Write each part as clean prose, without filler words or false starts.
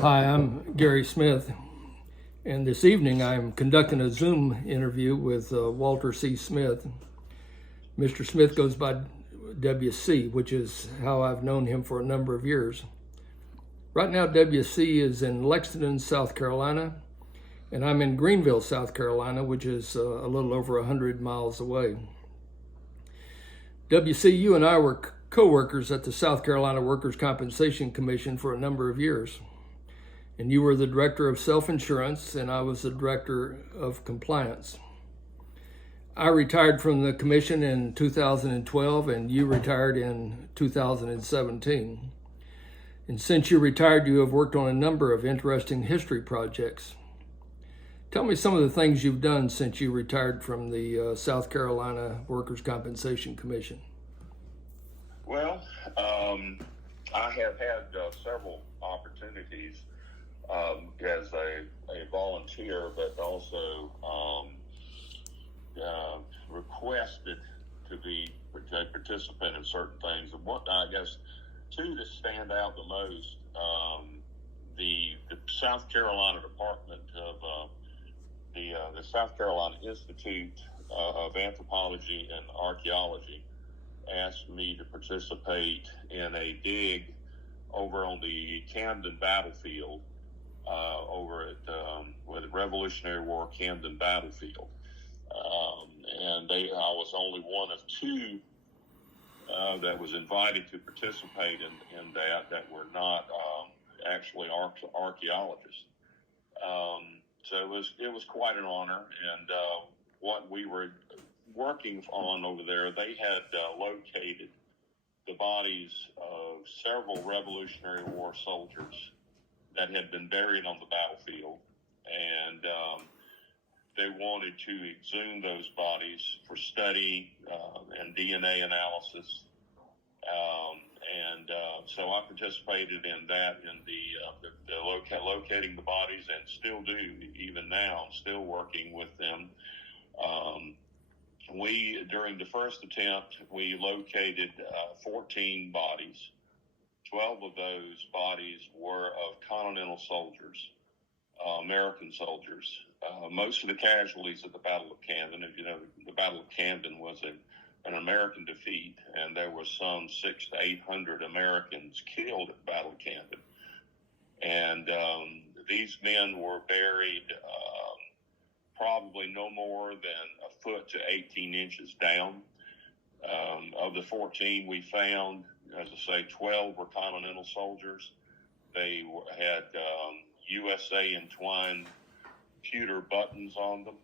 Hi, I'm Gary Smith, and this evening I'm conducting a Zoom interview with Walter C. Smith. Mr. Smith goes by WC, which is how I've known him for a number of years. Right now, WC is in Lexington, South Carolina, and I'm in Greenville, South Carolina, which is a little over 100 miles away. WC, you and I were co-workers at the South Carolina Workers' Compensation Commission for a number of years. And you were the director of self-insurance, and I was the director of compliance. I retired from the commission in 2012, and you retired in 2017. And since you retired, you have worked on a number of interesting history projects. Tell me some of the things you've done since you retired from the South Carolina Workers' Compensation Commission. Well, I have had several opportunities as a volunteer, but also requested to participate in certain things. And what I guess two that stand out the most, the South Carolina Department of the South Carolina Institute of Anthropology and Archaeology asked me to participate in a dig over on the Camden battlefield, over at the Revolutionary War Camden battlefield. And I was only one of two that was invited to participate in that were not actually archaeologists. So it was quite an honor, and what we were working on over there, they had located the bodies of several Revolutionary War soldiers that had been buried on the battlefield, and they wanted to exhume those bodies for study and DNA analysis. So I participated in that, in the locating the bodies, and still do even now. I'm still working with them. During the first attempt, we located 14 bodies. 12 of those bodies were of Continental soldiers, American soldiers. Most of the casualties of the Battle of Camden, if you know, the Battle of Camden was an American defeat, and there were some 600 to 800 Americans killed at the Battle of Camden. And these men were buried probably no more than a foot to 18 inches down. Of the 14 we found, as I say, 12 were Continental soldiers. They had USA entwined pewter buttons on them,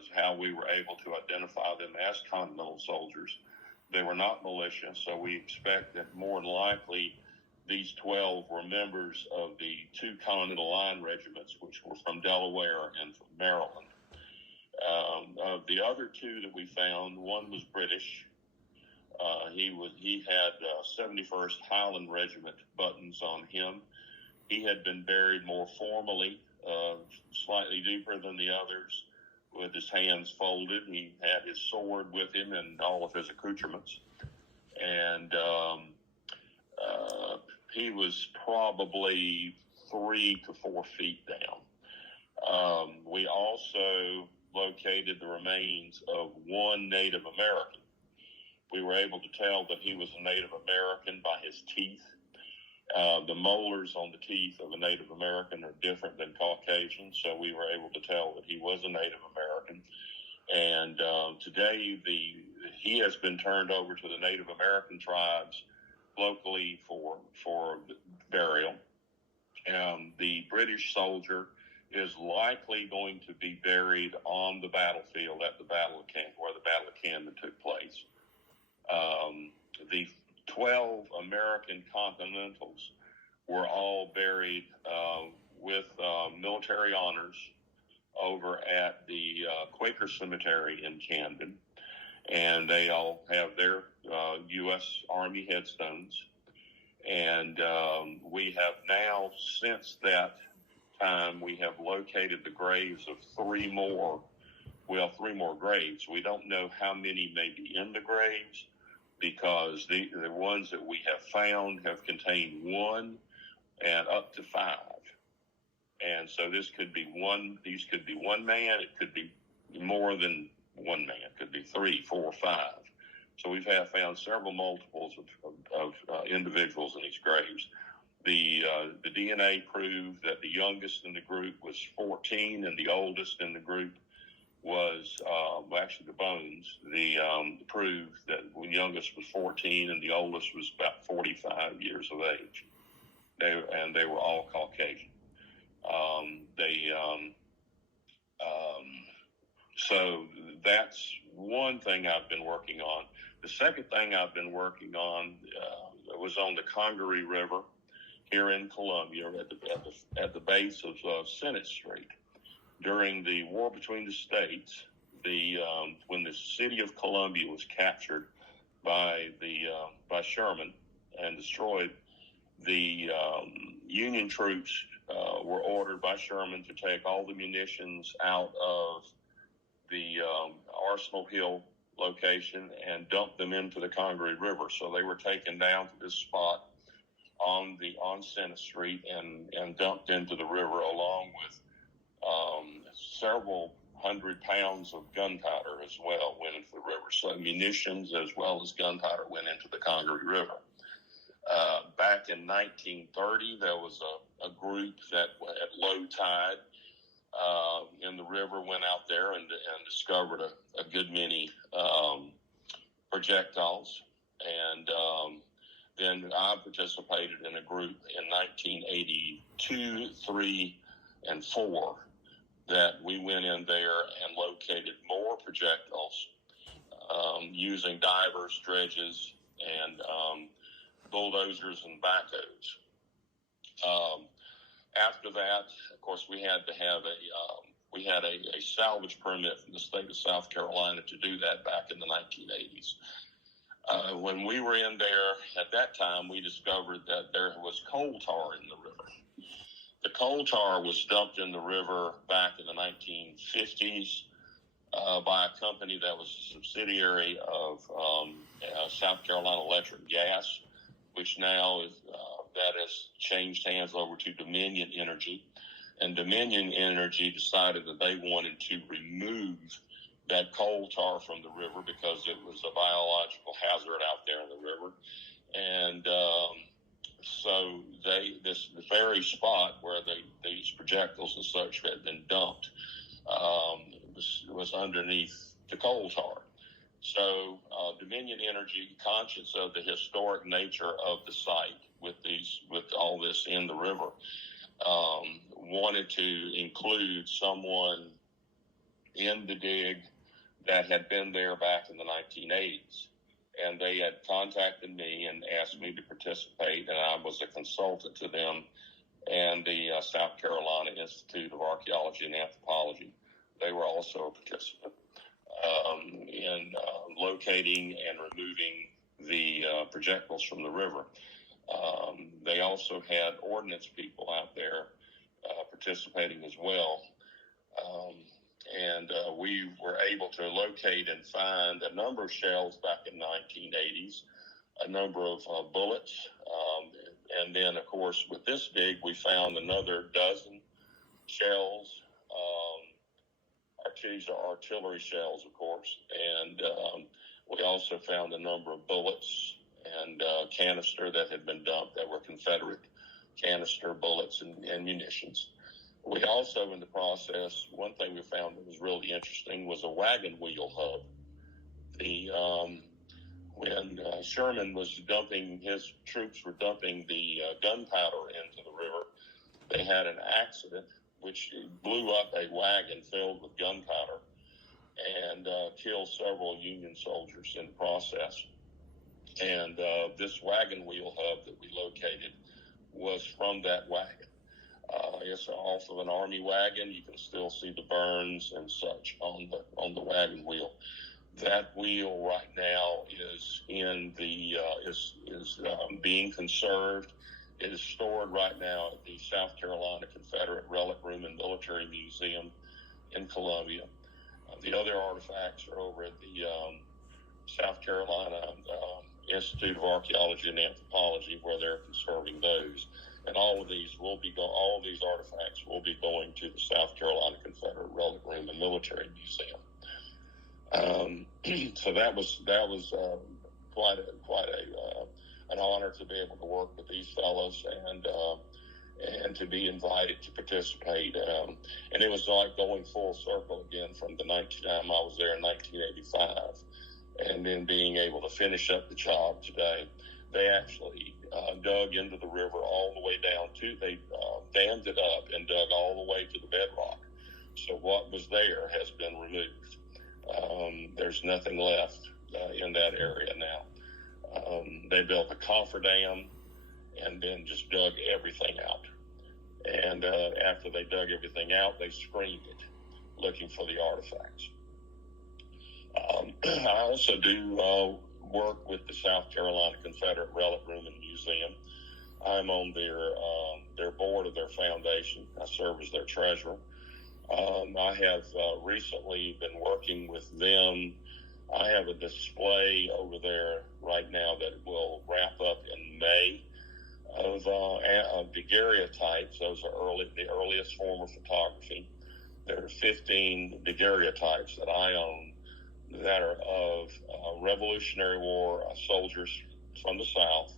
is how we were able to identify them as Continental soldiers. They were not militia, so we expect that more than likely these 12 were members of the two Continental Line regiments, which were from Delaware and from Maryland. Of the other two that we found, one was British. He had 71st Highland Regiment buttons on him. He had been buried more formally, slightly deeper than the others, with his hands folded. He had his sword with him and all of his accoutrements. And he was probably 3 to 4 feet down. We also located the remains of one Native American. We were able to tell that he was a Native American by his teeth. The molars on the teeth of a Native American are different than Caucasian, so we were able to tell that he was a Native American. And today, he has been turned over to the Native American tribes locally for burial. The British soldier is likely going to be buried on the battlefield at the Battle of Camden, where the Battle of Camden took place. The 12 American Continentals were all buried with military honors over at the Quaker Cemetery in Camden, and they all have their U.S. Army headstones. And we have now, since that time, we have located the graves of three more graves. We don't know how many may be in the graves, because the ones that we have found have contained 1 and up to 5. And so these could be one man, it could be more than one man, it could be 3, 4, 5. So we've found several multiples of individuals in these graves. The DNA proved that the youngest in the group was 14, and the oldest in the group was actually the bones. Proved that the youngest was 14, and the oldest was about 45 years of age. They were all Caucasian. So that's one thing I've been working on. The second thing I've been working on was on the Congaree River here in Columbia, at the base of Senate Street. During the war between the states, when the city of Columbia was captured by Sherman and destroyed, the Union troops were ordered by Sherman to take all the munitions out of the Arsenal Hill location and dump them into the Congaree River. So they were taken down to this spot on Senate Street and dumped into the river, along with several 100 pounds of gunpowder as well went into the river. So munitions as well as gunpowder went into the Congaree River. Back in 1930, there was a group that at low tide in the river went out there and discovered a good many projectiles. And then I participated in a group in 1982, 3, and 4 that we went in there and located more projectiles using divers, dredges, and bulldozers and backhoes. After that, of course, we had to have a salvage permit from the state of South Carolina to do that back in the 1980s. When we were in there at that time, we discovered that there was coal tar in the river. The coal tar was dumped in the river back in the 1950s by a company that was a subsidiary of South Carolina Electric Gas, which now that has changed hands over to Dominion Energy. And Dominion Energy decided that they wanted to remove that coal tar from the river because it was a biological hazard out there in the river. And so the very spot where these projectiles and such had been dumped was underneath the coal tar. So Dominion Energy, conscious of the historic nature of the site with all this in the river, wanted to include someone in the dig that had been there back in the 1980s. And they had contacted me and asked me to participate, and I was a consultant to them and the South Carolina Institute of Archaeology and Anthropology. They were also a participant in locating and removing the projectiles from the river. They also had ordnance people out there participating as well. And we were able to locate and find a number of shells back in the 1980s, a number of bullets. And then, of course, with this dig, we found another dozen shells. These are artillery shells, of course. And we also found a number of bullets and canister that had been dumped that were Confederate canister bullets and munitions. We also, in the process, one thing we found that was really interesting was a wagon wheel hub. When Sherman was his troops were dumping the gunpowder into the river, they had an accident which blew up a wagon filled with gunpowder and killed several Union soldiers in the process. And this wagon wheel hub that we located was from that wagon. It's off of an army wagon. You can still see the burns and such on the wagon wheel. That wheel right now is in the being conserved. It is stored right now at the South Carolina Confederate Relic Room and Military Museum in Columbia. The other artifacts are over at the South Carolina Institute of Archaeology and Anthropology, where they're conserving those. And all of these artifacts will be going to the South Carolina Confederate Relic Room and Military Museum. So that was quite an honor to be able to work with these fellows and to be invited to participate. And it was like going full circle again from the time I was there in 1985, and then being able to finish up the job today. They actually dug into the river all the way down they dammed it up and dug all the way to the bedrock. So what was there has been removed. There's nothing left in that area now. They built a cofferdam and then just dug everything out. And after they dug everything out, they screened it, looking for the artifacts. I also do work with the South Carolina Confederate Relic Room and Museum. I'm on their board of their foundation. I serve as their treasurer. I have recently been working with them. I have a display over there right now that will wrap up in May of daguerreotypes. Those are the earliest form of photography. There are 15 daguerreotypes that I own that are of Revolutionary War soldiers from the South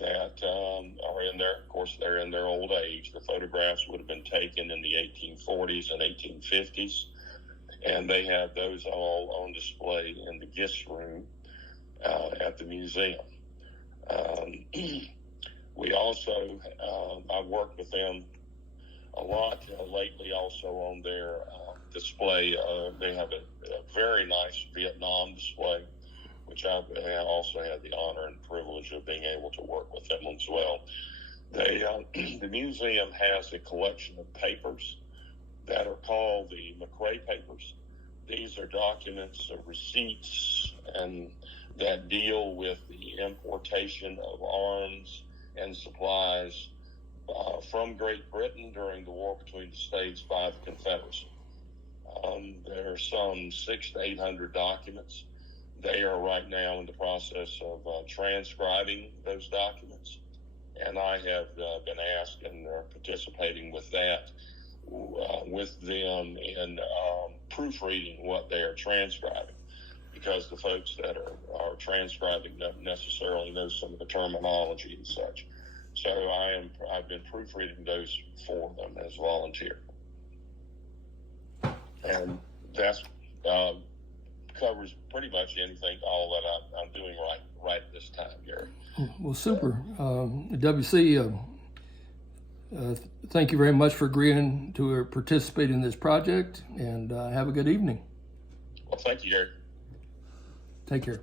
that are in their, of course, they're in their old age. The photographs would have been taken in the 1840s and 1850s, and they have those all on display in the GIST room at the museum. We also, I've worked with them a lot lately also on their display. They have a very nice Vietnam display, which I also had the honor and privilege of being able to work with them as well. The museum has a collection of papers that are called the McRae papers. These are documents of receipts and that deal with the importation of arms and supplies from Great Britain during the war between the states by the Confederacy. There are some 600 to 800 documents. They are right now in the process of transcribing those documents, and I have been asked and are participating with that with them in proofreading what they are transcribing, because the folks that are transcribing don't necessarily know some of the terminology and such. So I've been proofreading those for them as a volunteer, and that's covers pretty much anything, all that I'm doing right this time, Gary. Well, super. WC, thank you very much for agreeing to participate in this project, and have a good evening. Well, thank you, Gary. Take care.